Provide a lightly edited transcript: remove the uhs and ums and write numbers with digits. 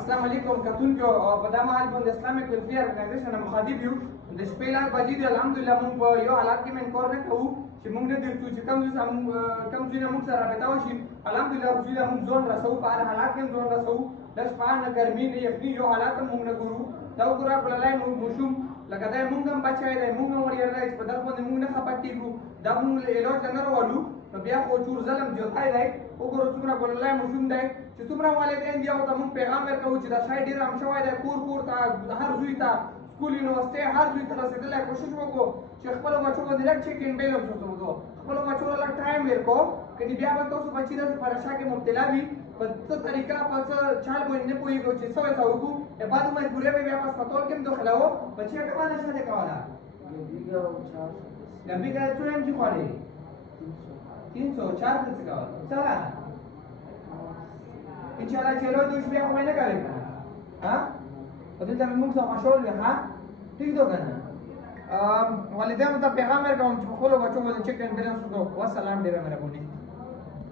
السلام علیکم کتونکو او په دا مهال باندې اسلامک ویلفیر ارګنایزیشن مخاطب یو د شپې لار بجې دي الحمدلله موږ په یو حالات کې منکور نه کوو چې موږ نه درتو چې کوم ځای موږ سره رابطه وشي الحمدلله رسوله موږ ځون رسو په هر حالات کې ځون رسو د شپه نه ګرمي نه یخني یو حالات موږ نه ګورو دا وګوره بللای موږ شوم لکه دا موږ هم بچای دی موږ هم وریر دی په دغه باندې موږ نه خپه کېږو دا موږ علاج نه راولو نو بیا خو چور ظلم جوړای دی وګوره څومره بللای موږ دی چې څومره والدین دی او ته موږ پیغام ورکوو چې دا شای ډېر هم شوی دی کور کور ته هر زوی ته سکول یونیورسټۍ هر زوی ته رسېدلی کوشش وکړو چې خپلو بچو باندې لږ چیک اینډ بیلنس وکړو خپلو بچو له لږ ټایم ورکړو کني بیا به تاسو بچي داسې په نشه کې مبتلا وي په څه طریقه په څه چال باندې نه پوهېږو چې څه ورته وکړو بعد مجبورۍ به بیا په هسپتال کې هم داخلوو بچي هغه نشه دی کوله لمبي کا څو یم چې خوړې 300 4 څه کوله څه انشاءالله چې له دوی بیا کومه نه کوي ها په دې ځای موږ څه مشول ها ٹھیک دو کنه والدینو ته پیغام ورکوم چې خپل بچو باندې چیک اینډ بیلنس وکړو والسلام ډیره مهرباني